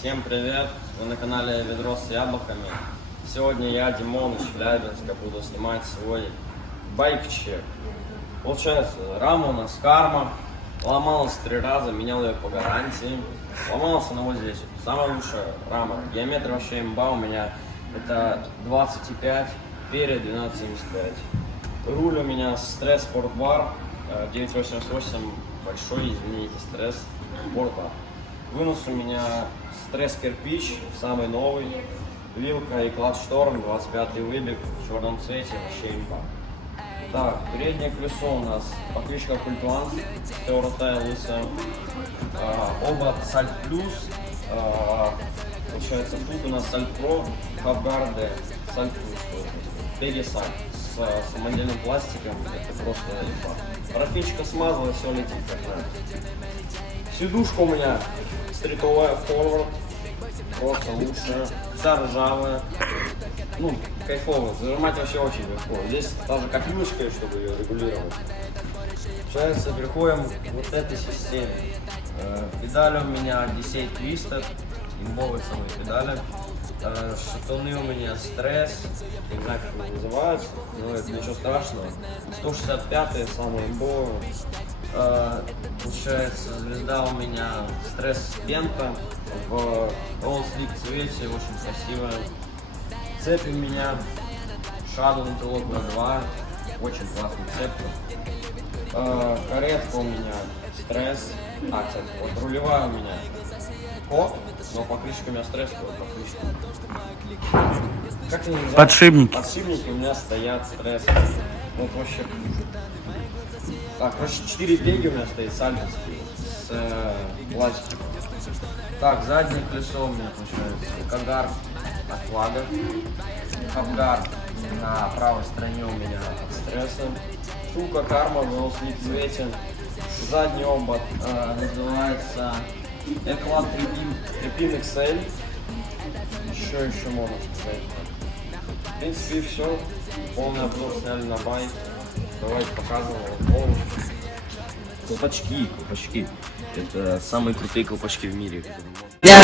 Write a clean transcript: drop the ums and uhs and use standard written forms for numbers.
Всем привет! Вы на канале Ведро с яблоками. Сегодня я, Димон из Челябинска, буду снимать свой байк-чек. Получается, рама у нас карма. Ломалась 3 раза, менял ее по гарантии. Ломался на вот здесь. Самая лучшая рама. Диаметр вообще имба у меня это 20,5, перед 12,75. Руль у меня стресс спортбар 988, большой, извините, стресс спортбар. Вынос у меня стресс кирпич, самый новый. Вилка и клад шторм, 25-й выбег в черном цвете, вообще имба. Так, переднее колесо у нас подвижка Культуанс, стертая, лысая. Оба Сальт Плюс. Получается, тут у нас Сальт Про, Хабгарды, Сальт Плюс. Беги Сальт с самодельным пластиком, это просто имба. Парафинчика смазала, все летит как надо. Сидушка у меня стритовая форвард, просто лучшая, вся ржавая, ну, кайфовая, зажимать вообще очень легко. Здесь даже коклюшка, чтобы ее регулировать. Получается, переходим к вот этой системе. Педали у меня Odyssey Twisted, имбовые самые педали. Шатуны у меня стресс, не знаю, как они называются, но это ничего страшного. 165-е, самые имбовые. Получается, звезда у меня стресс пенка в All Sleek цвете, очень красивая. Цепь у меня Shadow Interlock 2, очень классный цепь. Каретка у меня стресс. Кстати, вот рулевая у меня Кок, но покрышка у меня стресс, покрышка. Как они называются? Подшипники. Подшипники у меня стоят стресс. Вот вообще. Так, короче, 4 пеги у меня стоит сальдовские с пластиком. Так, заднее колесо у меня получается Кагар от флага. Хабгар на правой стороне у меня от стресса. Штука карма в All Sleek цвете. Задний обод называется Эклад Трипин XL. Еще можно сказать. В принципе и все. Полный обзор сняли на байк. Давайте показываем полностью. Колпачки. Это самые крутые колпачки в мире. Yeah.